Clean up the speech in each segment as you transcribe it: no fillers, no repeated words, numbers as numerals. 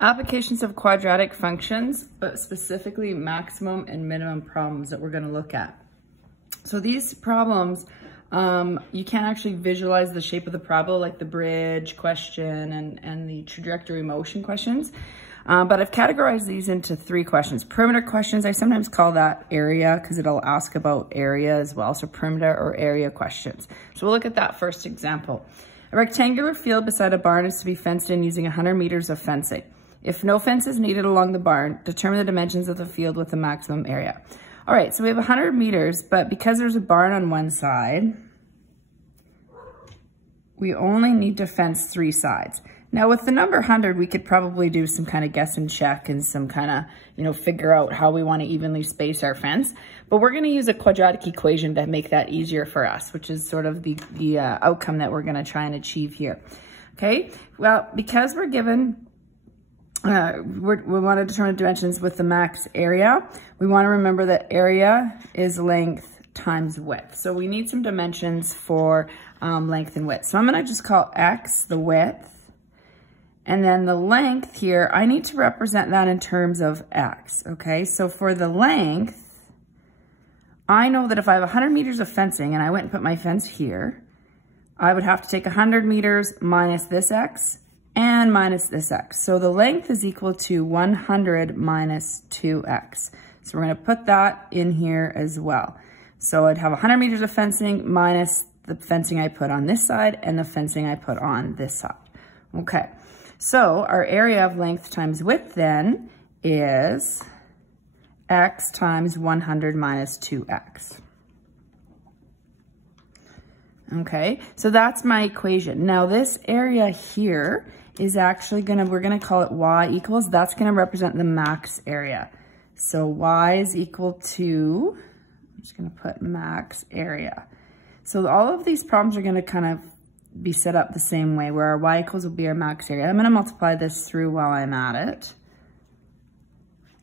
Applications of quadratic functions, but specifically maximum and minimum problems that we're going to look at. So these problems, you can't actually visualize the shape of the parabola like the bridge question and the trajectory motion questions. But I've categorized these into 3 questions. Perimeter questions, I sometimes call that area because it'll ask about area as well. So perimeter or area questions. So we'll look at that first example. A rectangular field beside a barn is to be fenced in using 100 meters of fencing. If no fence is needed along the barn, determine the dimensions of the field with the maximum area. All right, so we have 100 meters, but because there's a barn on one side, we only need to fence 3 sides. Now with the number 100, we could probably do some kind of guess and check and some kind of, figure out how we want to evenly space our fence. But we're going to use a quadratic equation to make that easier for us, which is sort of the outcome that we're going to try and achieve here. Okay, well, because we're given we want to determine dimensions with the max area. We want to remember that area is length times width. So we need some dimensions for length and width. So I'm going to just call x the width. And then the length here, I need to represent that in terms of x. Okay, so for the length, I know that if I have 100 meters of fencing and I went and put my fence here, I would have to take 100 meters minus this x and minus this x. So the length is equal to 100 minus 2x. So we're going to put that in here as well. So I'd have 100 meters of fencing minus the fencing I put on this side and the fencing I put on this side. Okay, so our area of length times width then is x times 100 minus 2x. Okay, so that's my equation. Now this area here is actually we're gonna call it y equals, that's gonna represent the max area. So y is equal to, I'm just gonna put max area. So all of these problems are gonna kind of be set up the same way, where our y equals will be our max area. I'm gonna multiply this through while I'm at it.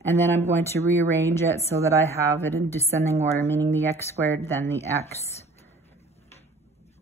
And then I'm going to rearrange it so that I have it in descending order, meaning the x squared, then the x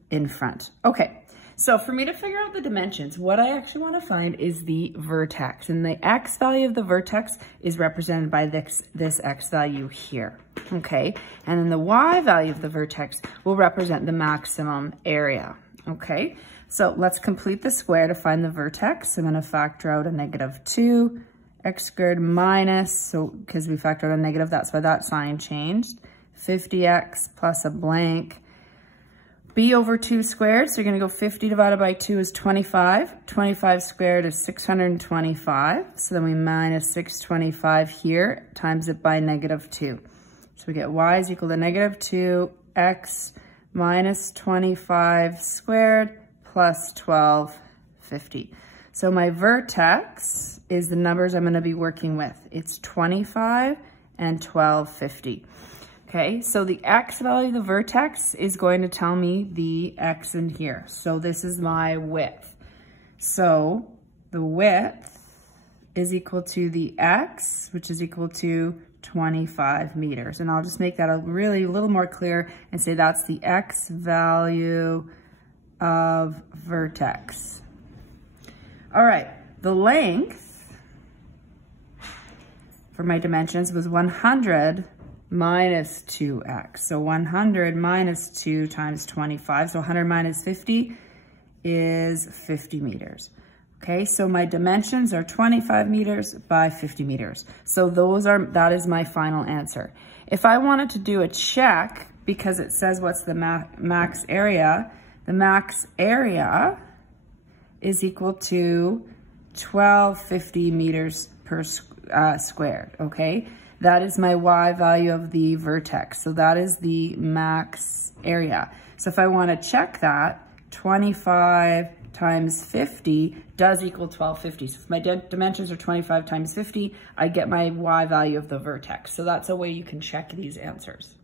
in front. Okay, so for me to figure out the dimensions, what I actually want to find is the vertex, and the x value of the vertex is represented by this x value here. Okay, and then the y value of the vertex will represent the maximum area. Okay, so let's complete the square to find the vertex. I'm going to factor out a -2 x squared minus, so because we factored out a negative, that's why that sign changed, 50x plus a blank b over 2 squared. So you're going to go 50 divided by 2 is 25. 25 squared is 625. So then we minus 625 here, times it by -2. So we get y is equal to -2 x minus 25 squared plus 1250. So my vertex is the numbers I'm going to be working with. It's 25 and 1250. Okay, so the x value of the vertex is going to tell me the x in here. So this is my width. So the width is equal to the x, which is equal to 25 meters. And I'll just make that a little more clear and say that's the x value of vertex. All right, the length for my dimensions was 100 minus 2x. So 100 minus 2 times 25. So 100 minus 50 is 50 meters. Okay, so my dimensions are 25 meters by 50 meters. So that is my final answer. If I wanted to do a check, because it says what's the max area, the max area is equal to 1250 meters per squared, okay? That is my y value of the vertex. So that is the max area. So if I want to check that, 25 times 50 does equal 1250. So if my dimensions are 25 times 50, I get my y value of the vertex. So that's a way you can check these answers.